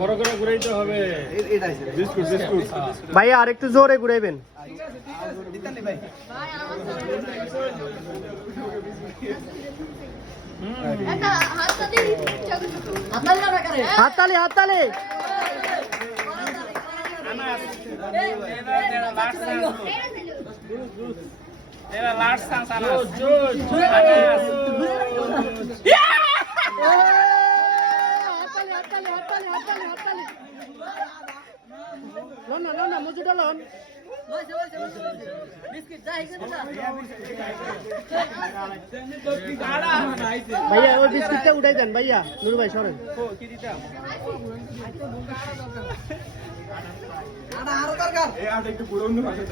বড় করে ঘুরাইতে হবে। বিস্কুট বিস্কুট ভাইয়া আর একটু জোরে ঘুরাইবেন। হাততালি হাততালি। ভাইয়া ওই বিস্কুটটা উঠাই দেন ভাইয়া, নুরু ভাই সরেন। আরো দরকার একটু পুরো অন্য ভাষা